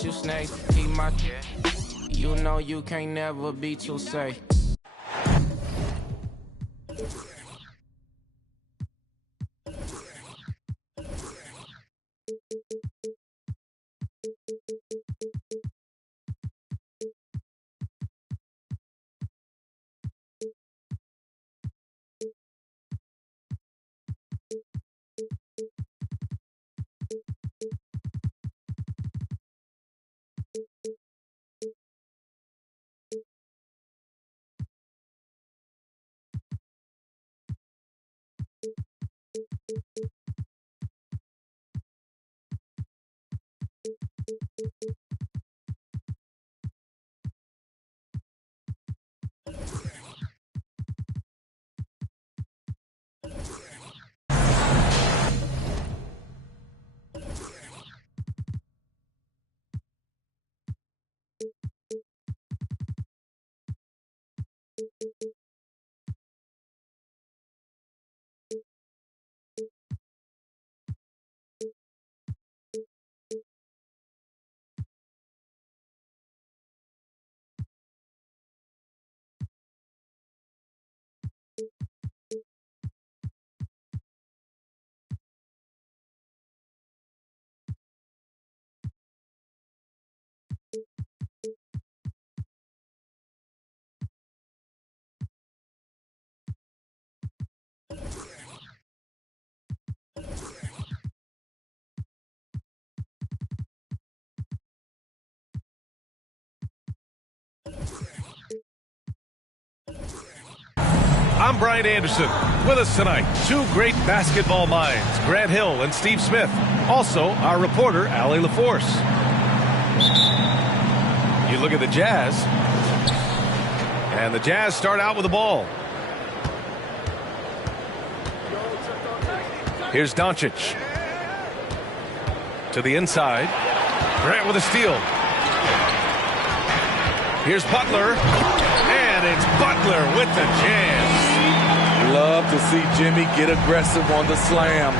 got you snakes. Keep my. You know you can't never be too safe. I'm Brian Anderson. With us tonight, two great basketball minds, Grant Hill and Steve Smith. Also, our reporter, Allie LaForce. You look at the Jazz, and the Jazz start out with the ball. Here's Doncic. To the inside. Grant with a steal. Here's Butler. And it's Butler with the jam. Love to see Jimmy get aggressive on the slam,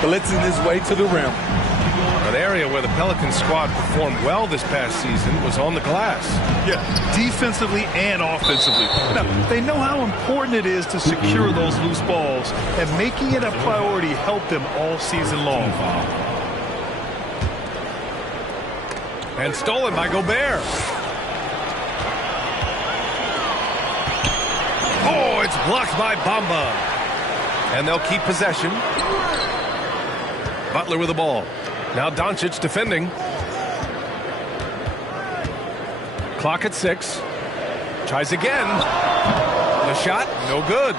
blitzing his way to the rim. An area where the Pelicans squad performed well this past season was on the glass. Yeah, defensively and offensively. Now, they know how important it is to secure those loose balls, and making it a priority helped them all season long. And stolen by Gobert. Oh, it's blocked by Bamba. And they'll keep possession. Butler with the ball. Now Doncic defending. Clock at 6. Tries again. The shot, no good.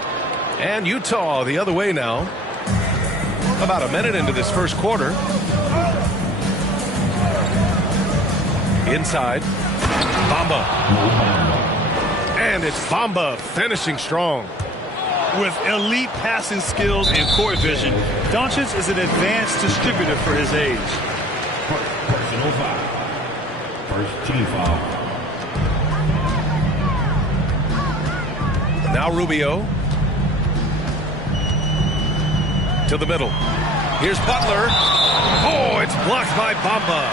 And Utah the other way now. About a minute into this first quarter. Inside. Bamba. And it's Bamba finishing strong. With elite passing skills and court vision, Doncic is an advanced distributor for his age. Personal foul. First team foul. Now Rubio. To the middle. Here's Butler. Oh, it's blocked by Bamba.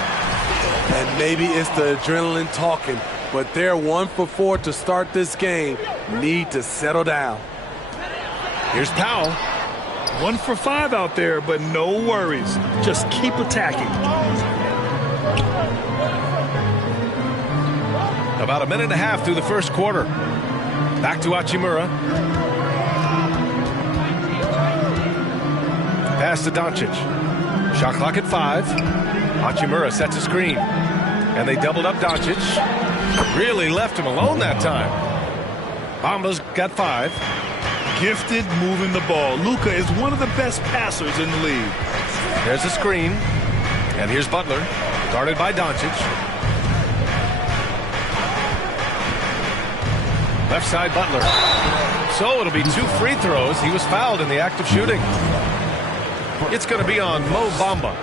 And maybe it's the adrenaline talking, but they're 1 for 4 to start this game. Need to settle down. Here's Powell. 1 for 5 out there, but no worries. Just keep attacking. About a minute and a half through the first quarter. Back to Hachimura. Pass to Doncic. Shot clock at 5. Hachimura sets a screen. And they doubled up Doncic. Really left him alone that time. Bamba's got 5. Gifted moving the ball. Luka is one of the best passers in the league. There's a screen. And here's Butler. Guarded by Doncic. Left side Butler. So it'll be 2 free throws. He was fouled in the act of shooting. It's going to be on Mo Bamba.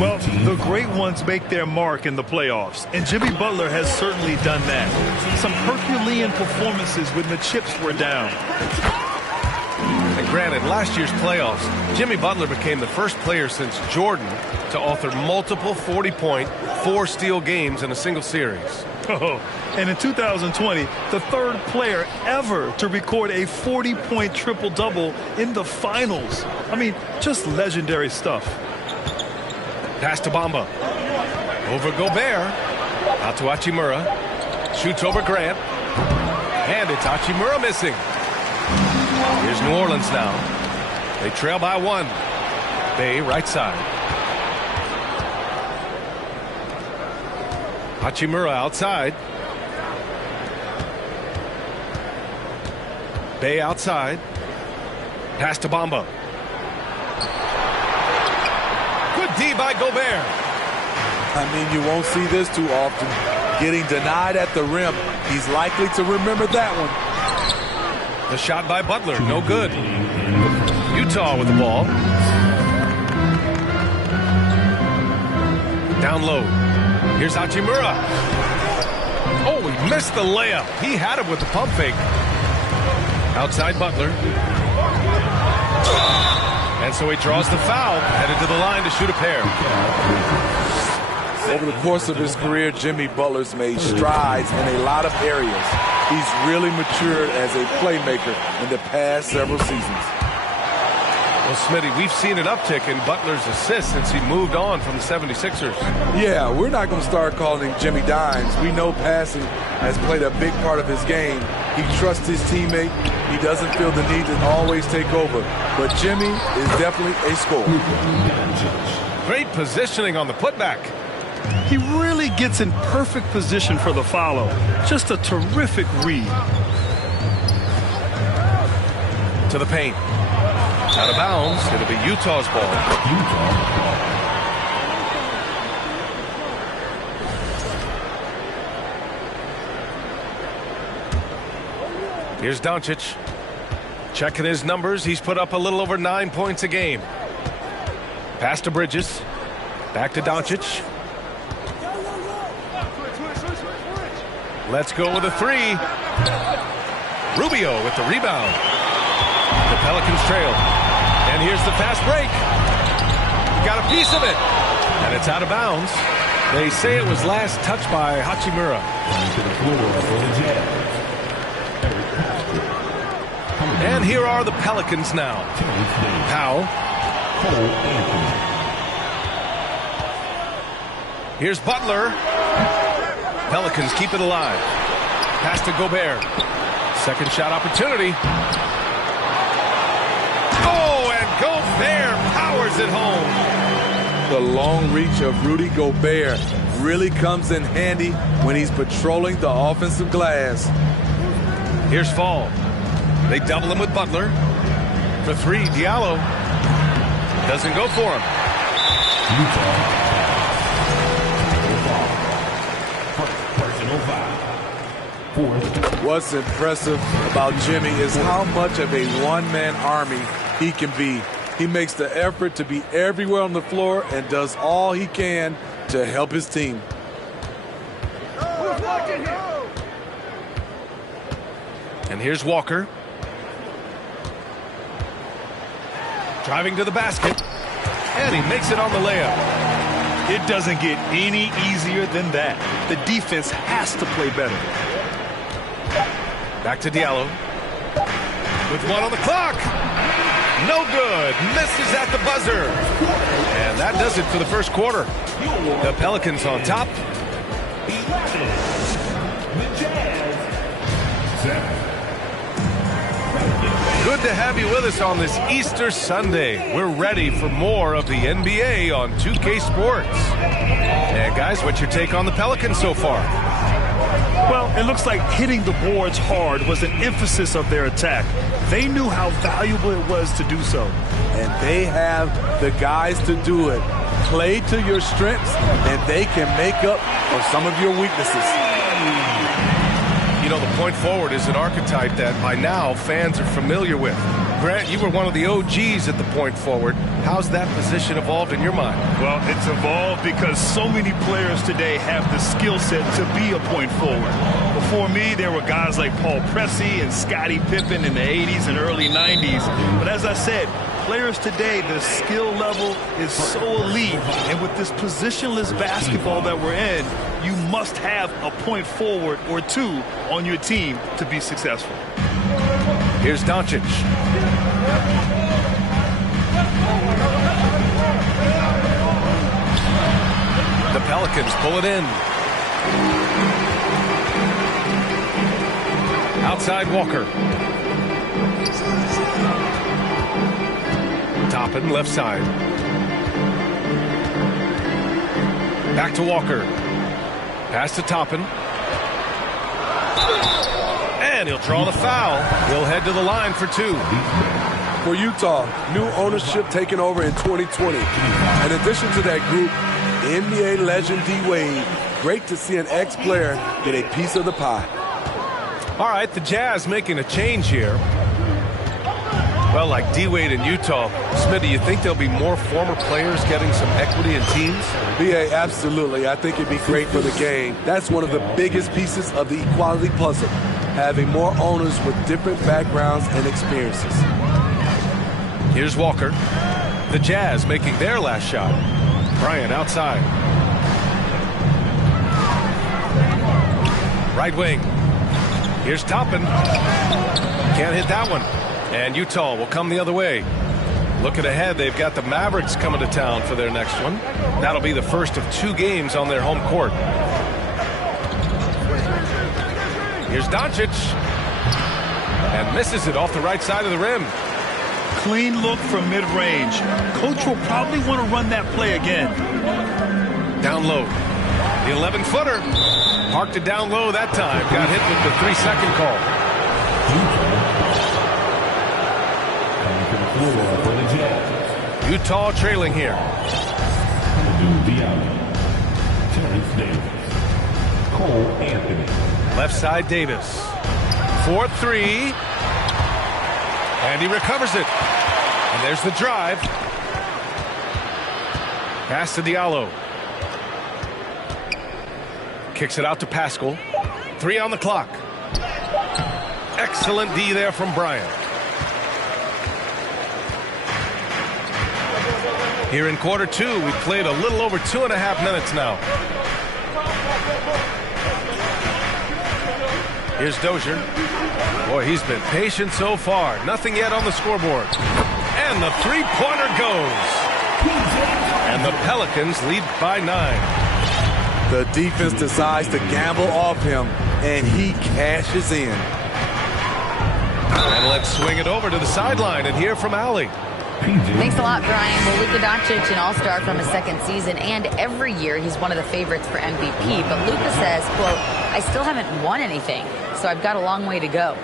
Well, the great ones make their mark in the playoffs, and Jimmy Butler has certainly done that. Some Herculean performances when the chips were down. And granted, last year's playoffs, Jimmy Butler became the first player since Jordan to author multiple 40-point, 4 steal games in a single series. Oh, and in 2020, the 3rd player ever to record a 40-point triple-double in the finals. I mean, just legendary stuff. Pass to Bamba. Over Gobert. Out to Hachimura. Shoots over Grant. And it's Hachimura missing. Here's New Orleans now. They trail by 1. Bey right side. Hachimura outside. Bey outside. Pass to Bamba. Good D by Gobert. I mean, you won't see this too often. Getting denied at the rim. He's likely to remember that one. The shot by Butler, no good. Utah with the ball. Down low. Here's Hachimura. Oh, he missed the layup. He had him with the pump fake. Outside Butler. And so he draws the foul, headed to the line to shoot a pair. Over the course of his career, Jimmy Butler's made strides in a lot of areas. He's really matured as a playmaker in the past several seasons. Well, Smitty, we've seen an uptick in Butler's assists since he moved on from the 76ers. Yeah, we're not going to start calling him Jimmy Dimes. We know passing has played a big part of his game. He trusts his teammate. He doesn't feel the need to always take over. But Jimmy is definitely a scorer. Great positioning on the putback. He really gets in perfect position for the follow. Just a terrific read. To the paint. Out of bounds. It'll be Utah's ball. Here's Doncic. Checking his numbers. He's put up a little over 9 points a game. Pass to Bridges. Back to Doncic. Let's go with a 3. Rubio with the rebound. The Pelicans trail. And here's the fast break. He got a piece of it. And it's out of bounds. They say it was last touched by Hachimura. And here are the Pelicans now. Powell. Here's Butler. Pelicans keep it alive. Pass to Gobert. Second shot opportunity. Oh, and Gobert powers it home. The long reach of Rudy Gobert really comes in handy when he's patrolling the offensive glass. Here's Fall. They double him with Butler. For 3, Diallo. Doesn't go for him. What's impressive about Jimmy is how much of a one-man army he can be. He makes the effort to be everywhere on the floor and does all he can to help his team. And here's Walker. Driving to the basket. And he makes it on the layup. It doesn't get any easier than that. The defense has to play better. Back to Diallo. With 1 on the clock. No good. Misses at the buzzer. And that does it for the first quarter. The Pelicans on top. Good to have you with us on this Easter Sunday. We're ready for more of the NBA on 2K Sports. And guys, what's your take on the Pelicans so far? Well, it looks like hitting the boards hard was an emphasis of their attack. They knew how valuable it was to do so. And they have the guys to do it. Play to your strengths, and they can make up for some of your weaknesses. You know, the point forward is an archetype that by now fans are familiar with. Grant, you were one of the OGs at the point forward. How's that position evolved in your mind? Well, it's evolved because so many players today have the skill set to be a point forward. Before me, there were guys like Paul Pressey and Scottie Pippen in the 80s and early 90s. But as I said, players today, the skill level is so elite. And with this positionless basketball that we're in, you must have a point forward or two on your team to be successful. Here's Doncic. The Pelicans pull it in. Outside Walker. Toppin, left side. Back to Walker. Pass to Toppin. And he'll draw the foul. He'll head to the line for two. For Utah, new ownership taking over in 2020. In addition to that group, NBA legend D-Wade. Great to see an ex-player get a piece of the pie. All right, the Jazz making a change here. Well, like D-Wade in Utah, Smith, do you think there'll be more former players getting some equity in teams? B.A., absolutely. I think it'd be great for the game. That's one of the biggest pieces of the equality puzzle, having more owners with different backgrounds and experiences. Here's Walker. The Jazz making their last shot. Bryant outside. Right wing. Here's Toppin. Can't hit that one. And Utah will come the other way. Looking ahead, they've got the Mavericks coming to town for their next one. That'll be the first of 2 games on their home court. Here's Doncic. And misses it off the right side of the rim. Clean look from mid-range. Coach will probably want to run that play again. Down low. The 11-footer. Parked it down low that time. Got hit with the 3-second call. Utah trailing here. Terrence Davis. Cole Anthony. Left side Davis. 4-3. And he recovers it. And there's the drive. Pass to Diallo. Kicks it out to Pascal. 3 on the clock. Excellent D there from Bryant. Here in quarter 2, we've played a little over 2.5 minutes now. Here's Dozier. Boy, he's been patient so far. Nothing yet on the scoreboard. And the three-pointer goes. And the Pelicans lead by 9. The defense decides to gamble off him, and he cashes in. And let's swing it over to the sideline and hear from Allie. Thanks a lot, Brian. Well, Luka Doncic, an all-star from his second season, and every year he's one of the favorites for MVP. But Luka says, quote, I still haven't won anything, so I've got a long way to go.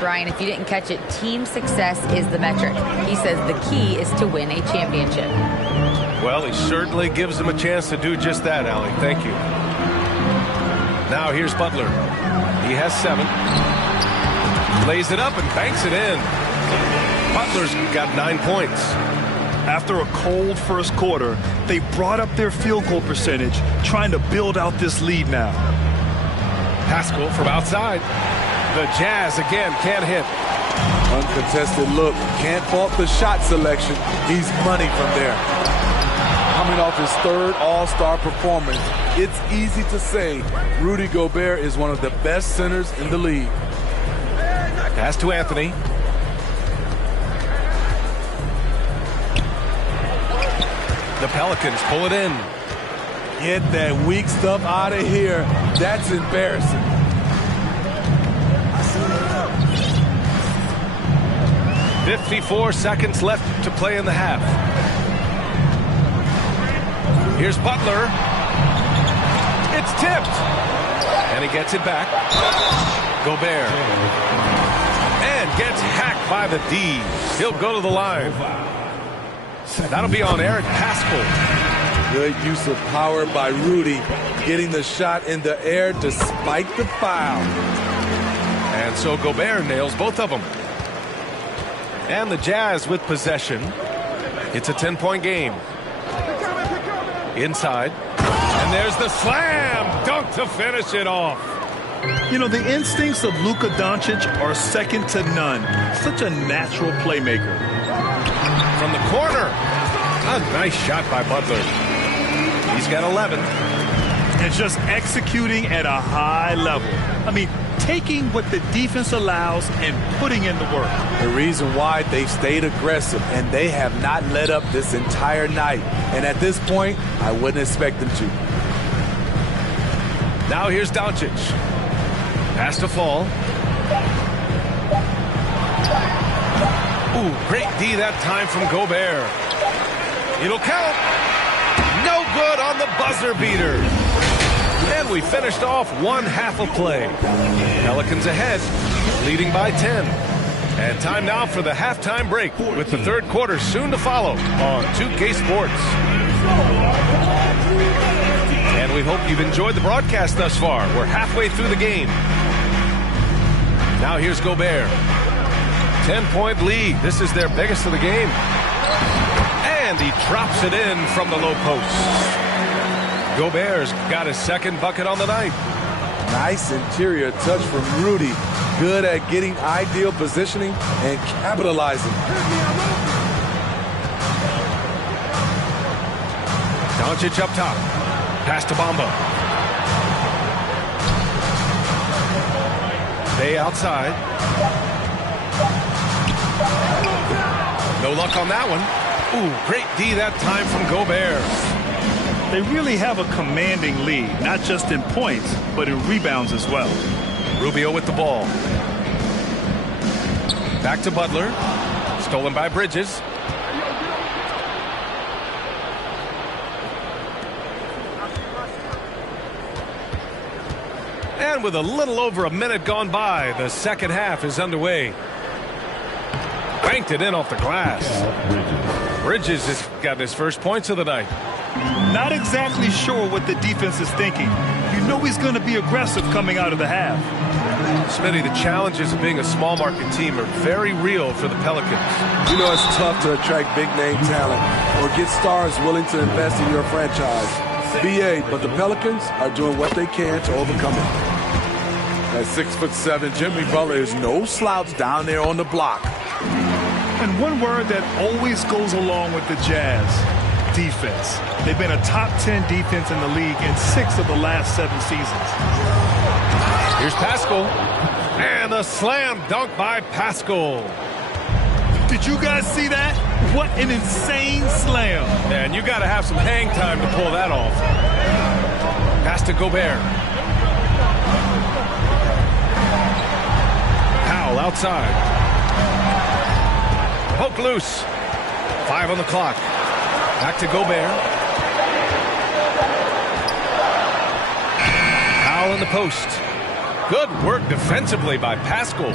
Brian, if you didn't catch it, team success is the metric. He says the key is to win a championship. Well, he certainly gives them a chance to do just that, Allie. Thank you. Now here's Butler. He has 7. Lays it up and banks it in. Butler's got 9 points. After a cold first quarter, they brought up their field goal percentage, trying to build out this lead now. Pascal from outside. The Jazz again can't hit. Uncontested look. Can't fault the shot selection. He's money from there. Coming off his 3rd all-star performance, it's easy to say Rudy Gobert is one of the best centers in the league. Pass to Anthony. The Pelicans pull it in. Get that weak stuff out of here. That's embarrassing. .54 seconds left to play in the half. Here's Butler. It's tipped. And he gets it back. Gobert. And gets hacked by the D. He'll go to the line. That'll be on Eric Pascal. Good use of power by Rudy, getting the shot in the air despite the foul. And so Gobert nails both of them. And the Jazz with possession. It's a 10-point game. Inside. And there's the slam dunk to finish it off. You know, the instincts of Luka Doncic are second to none. Such a natural playmaker. from the corner. A nice shot by Butler. He's got 11. And just executing at a high level. I mean, taking what the defense allows and putting in the work. The reason why they've stayed aggressive and they have not let up this entire night. And at this point, I wouldn't expect them to. Now here's Doncic. Pass to Fall. Ooh, great D that time from Gobert. It'll count. No good on the buzzer beater. And we finished off one half of play. Pelicans ahead, leading by 10. And time now for the halftime break with the third quarter soon to follow on 2K Sports. And we hope you've enjoyed the broadcast thus far. We're halfway through the game. Now here's Gobert. 10-point lead. This is their biggest of the game. And he drops it in from the low post. Gobert's got his second bucket on the night. Nice interior touch from Rudy. Good at getting ideal positioning and capitalizing. Doncic up top. Pass to Bamba. They outside. No luck on that one. Ooh, great D that time from Gobert. They really have a commanding lead, not just in points, but in rebounds as well. Rubio with the ball. Back to Butler. Stolen by Bridges. And with a little over a minute gone by, the second half is underway. Banked it in off the glass. Bridges has got his first points of the night. Not exactly sure what the defense is thinking. You know he's going to be aggressive coming out of the half. Smitty, the challenges of being a small market team are very real for the Pelicans. You know it's tough to attract big name talent or get stars willing to invest in your franchise. BA, but the Pelicans are doing what they can to overcome it. At 6'7", Jimmy Butler is no slouch down there on the block. And one word that always goes along with the Jazz, defense. They've been a top 10 defense in the league in 6 of the last 7 seasons. Here's Pascal. And a slam dunk by Pascal. Did you guys see that? What an insane slam. Man, you got to have some hang time to pull that off. Pass to Gobert. Powell outside. Poke loose. 5 on the clock. Back to Gobert. Powell in the post. Good work defensively by Pascal.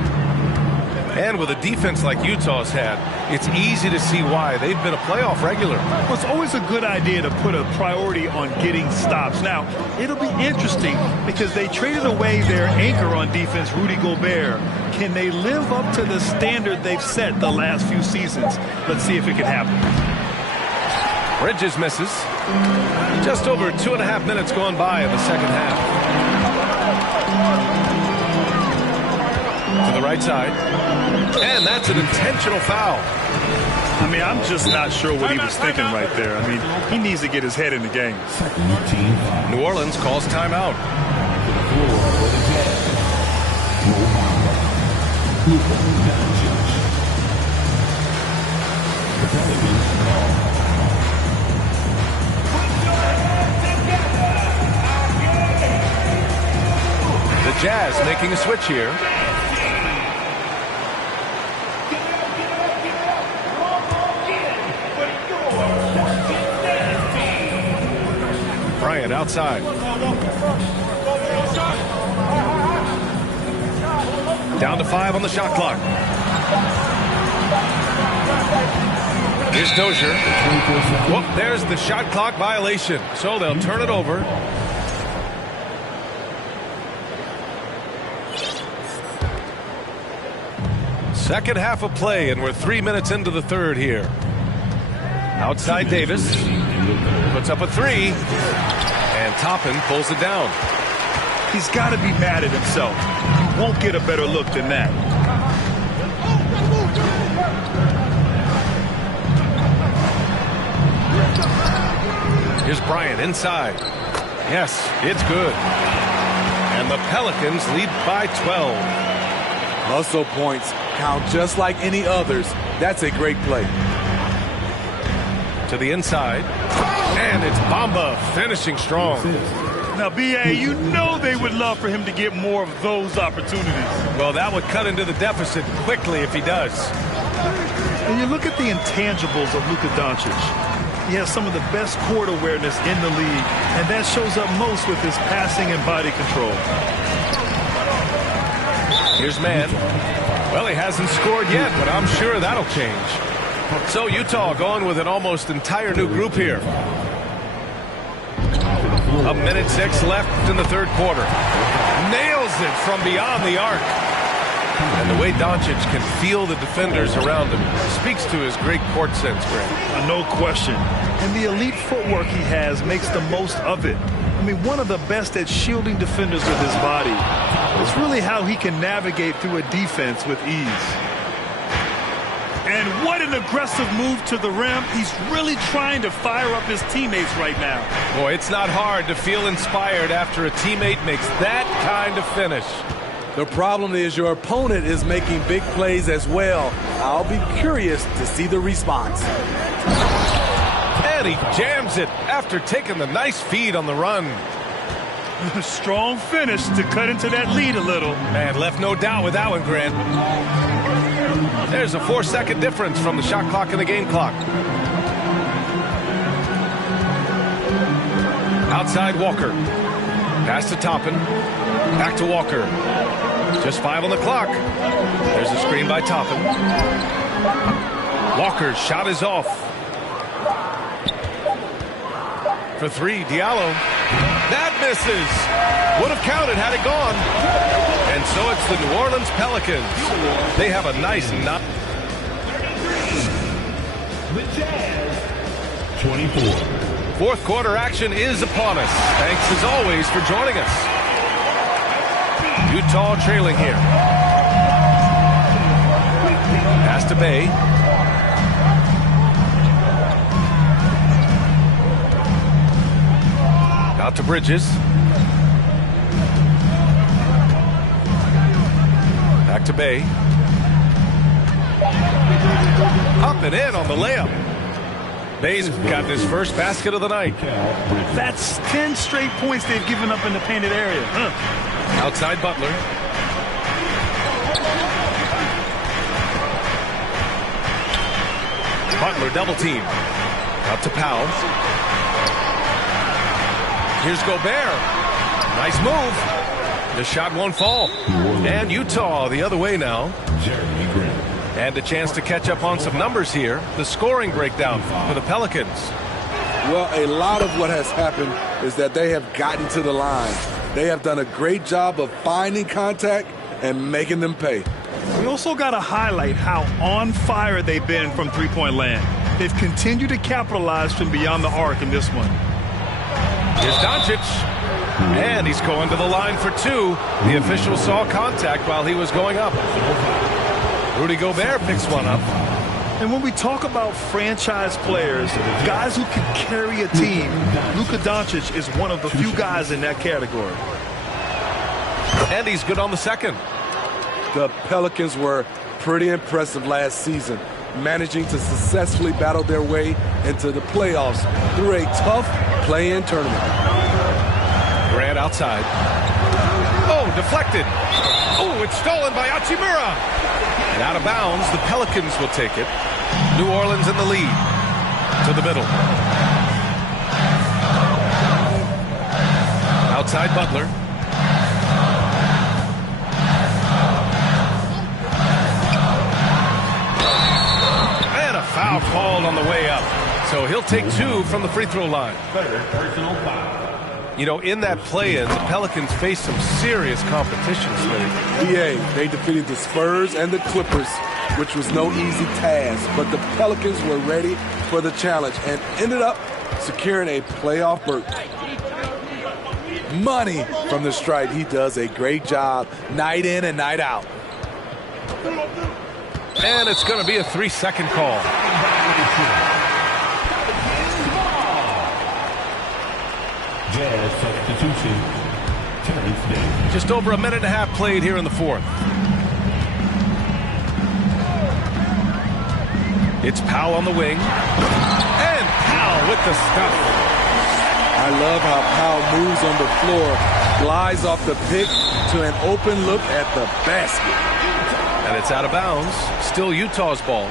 And with a defense like Utah's had, it's easy to see why they've been a playoff regular. Well, it's always a good idea to put a priority on getting stops. Now, it'll be interesting because they traded away their anchor on defense, Rudy Gobert. Can they live up to the standard they've set the last few seasons? Let's see if it can happen. Bridges misses. Just over 2.5 minutes gone by in the second half. To the right side. And that's an intentional foul. I mean, I'm just not sure what he was thinking right there. I mean, he needs to get his head in the game. New Orleans calls timeout. The Jazz making a switch here. Bryant outside. Down to 5 on the shot clock. Here's Dozier. Well, there's the shot clock violation. So they'll turn it over. Second half of play, and we're 3 minutes into the third here. Outside Davis. Puts up a 3. And Toppin pulls it down. He's got to be mad at himself. You won't get a better look than that. Here's Bryant inside. Yes, it's good. And the Pelicans lead by 12. Hustle points count just like any others. That's a great play. To the inside. And it's Bamba finishing strong. Now, B.A., you know they would love for him to get more of those opportunities. Well, that would cut into the deficit quickly if he does. And you look at the intangibles of Luka Doncic. He has some of the best court awareness in the league, and that shows up most with his passing and body control. Here's Mann. Well, he hasn't scored yet, but I'm sure that'll change. So Utah going with an almost entire new group here. 1:06 left in the third quarter. Nails it from beyond the arc. And the way Doncic can feel the defenders around him speaks to his great court sense, Grant. No question. And the elite footwork he has makes the most of it. I mean, one of the best at shielding defenders with his body. It's really how he can navigate through a defense with ease. And what an aggressive move to the rim. He's really trying to fire up his teammates right now. Boy, it's not hard to feel inspired after a teammate makes that kind of finish. The problem is your opponent is making big plays as well. I'll be curious to see the response. And he jams it after taking the nice feed on the run. Strong finish to cut into that lead a little. Man, left no doubt with that one, Grant. There's a 4-second difference from the shot clock and the game clock. Outside Walker. Pass to Toppin. Back to Walker. Just 5 on the clock. There's a screen by Toppin. Walker's shot is off. For 3, Diallo. That misses. Would have counted had it gone. And so it's the New Orleans Pelicans. They have a nice knot. The Jazz, 24. Fourth quarter action is upon us. Thanks as always for joining us. Utah trailing here. Pass to Bay. Out to Bridges. Back to Bay. Up and in on the layup. Bay's got his first basket of the night. That's 10 straight points they've given up in the painted area. Outside Butler. Butler double team. Out to Powell. Here's Gobert. Nice move. The shot won't fall. And Utah the other way now. Jeremy Grant. And a chance to catch up on some numbers here. The scoring breakdown for the Pelicans. Well, a lot of what has happened is that they have gotten to the line. They have done a great job of finding contact and making them pay. We also got to highlight how on fire they've been from three-point land. They've continued to capitalize from beyond the arc in this one. Here's Doncic. And he's going to the line for 2. The official saw contact while he was going up. Rudy Gobert picks one up. And when we talk about franchise players, guys who can carry a team, Luka Doncic is one of the few guys in that category. And he's good on the second. The Pelicans were pretty impressive last season, managing to successfully battle their way into the playoffs through a tough play-in tournament. Grant outside. Oh, deflected. Oh, it's stolen by Hachimura. And out of bounds, the Pelicans will take it. New Orleans in the lead. To the middle. Outside Butler. And a foul called on the way up. So he'll take 2 from the free throw line. Third personal foul. You know, in that play-in, the Pelicans faced some serious competition, Smitty. PA, they defeated the Spurs and the Clippers, which was no easy task. But the Pelicans were ready for the challenge and ended up securing a playoff berth. Money from the stripe. He does a great job night in and night out. And it's going to be a 3-second call. Jazz substitution, Terrence Davis. Just over a minute and a half played here in the fourth. It's Powell on the wing. And Powell with the stuff. I love how Powell moves on the floor, glides off the pick to an open look at the basket. And it's out of bounds. Still Utah's ball.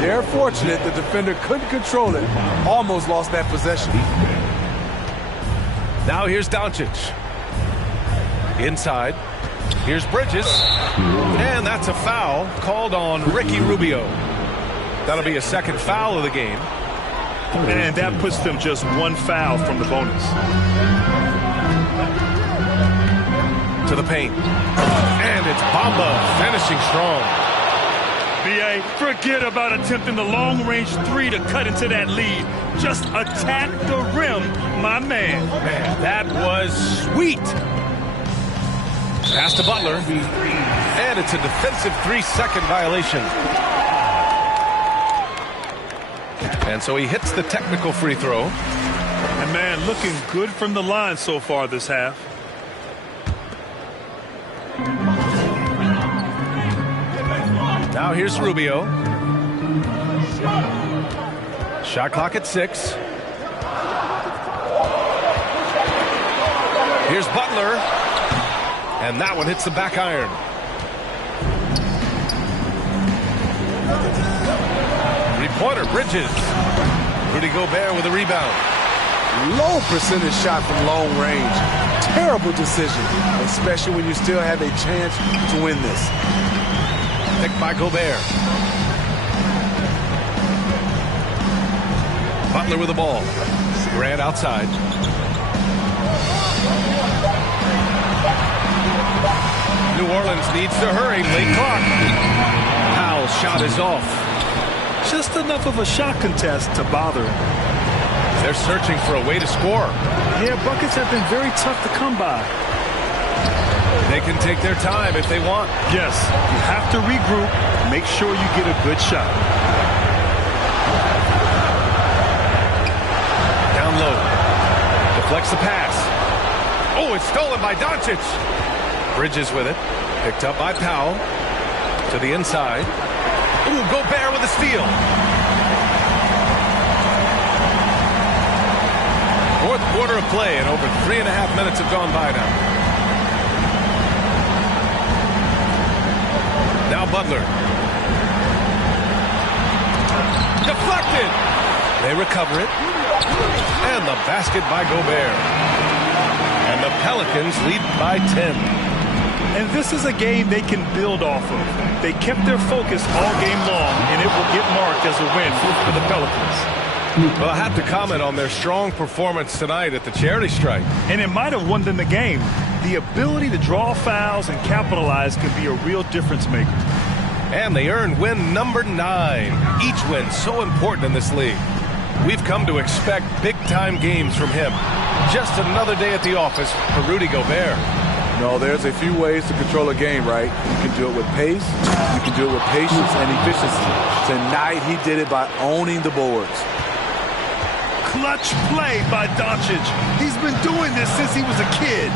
They're fortunate the defender couldn't control it. Almost lost that possession. Now here's Doncic. Inside. Here's Bridges. And that's a foul called on Ricky Rubio. That'll be a second foul of the game. And that puts them just one foul from the bonus. To the paint. And it's Bamba finishing strong. B.A., forget about attempting the long-range three to cut into that lead. Just attack the rim, my man. Man, that was sweet. Pass to Butler. And it's a defensive 3-second violation. And so he hits the technical free throw. And, man, looking good from the line so far this half. Now here's Rubio. Shot clock at 6. Here's Butler. And that one hits the back iron. Three-pointer, Bridges. Rudy Gobert with a rebound. Low percentage shot from long range. Terrible decision, especially when you still have a chance to win this. Picked by Gobert. Butler with the ball. Grant outside. New Orleans needs to hurry. Late clock. Powell's shot is off. Just enough of a shot contest to bother him. They're searching for a way to score. Yeah, buckets have been very tough to come by. They can take their time if they want. Yes, you have to regroup. Make sure you get a good shot. Down low. Deflects the pass. Oh, it's stolen by Doncic. Bridges with it. Picked up by Powell. To the inside. Ooh, Gobert with a steal. Fourth quarter of play, and over 3.5 minutes have gone by now. Now Butler. Deflected. They recover it. And the basket by Gobert. And the Pelicans lead by 10. And this is a game they can build off of. They kept their focus all game long, and it will get marked as a win for the Pelicans. Well, I have to comment on their strong performance tonight at the charity strike. And it might have won them the game. The ability to draw fouls and capitalize can be a real difference maker. And they earned win number 9. Each win so important in this league. We've come to expect big-time games from him. Just another day at the office for Rudy Gobert. No, there's a few ways to control a game, right? You can do it with pace, you can do it with patience and efficiency. Tonight, he did it by owning the boards. Clutch play by Doncic. He's been doing this since he was a kid.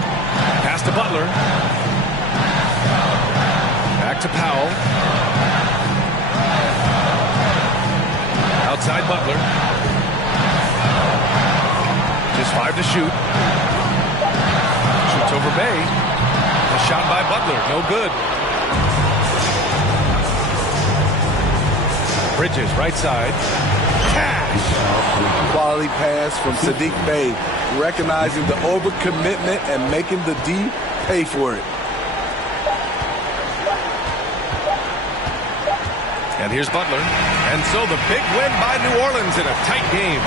Pass to Butler. Back to Powell. Outside Butler. Just 5 to shoot. Shoots over Bay. A shot by Butler. No good. Bridges, right side. Cash. Quality pass from Sadiq Bey, recognizing the overcommitment and making the D pay for it. And here's Butler. And so the big win by New Orleans in a tight game.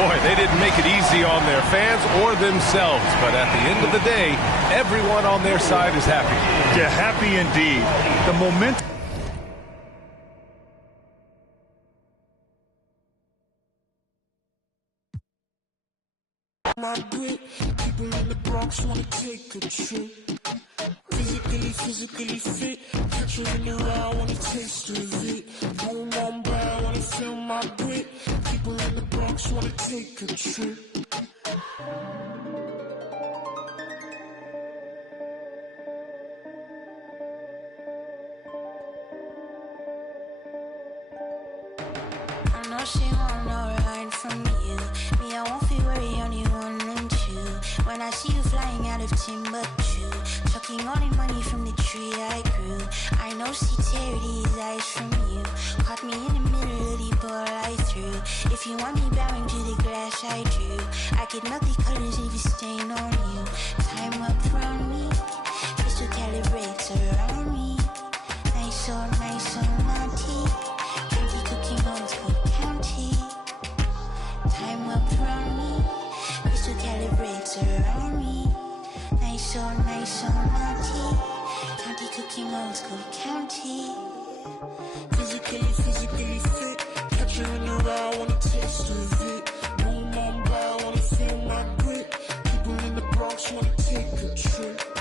Boy, they didn't make it easy on their fans or themselves. But at the end of the day, everyone on their side is happy. Yeah, happy indeed. The momentum. My grip, people in the Bronx wanna take a trip. Physically fit. Catch you in the round, wanna taste of it. Boom, boom, bang, wanna feel my grit. People in the Bronx wanna take a trip. know she want no line from you. Me, I won't feel worry, only one and two. When I see you flying out of Timbuktu, chucking all the money from the tree I grew. I know she tear these eyes from you. Caught me in the middle of the ball I threw. If you want me bowing to the glass I drew, I could melt the colors if you stain on you. Time up round me, crystal calibrates around me. Nice so naughty. Candy cookie modes go county. Time up round me, crystal calibrates around me. Nice so naughty. County cookie modes go county. Physically fit. Catch you in the ride, wanna taste of it. Boom on by, wanna feel my grit. People in the Bronx wanna take a trip.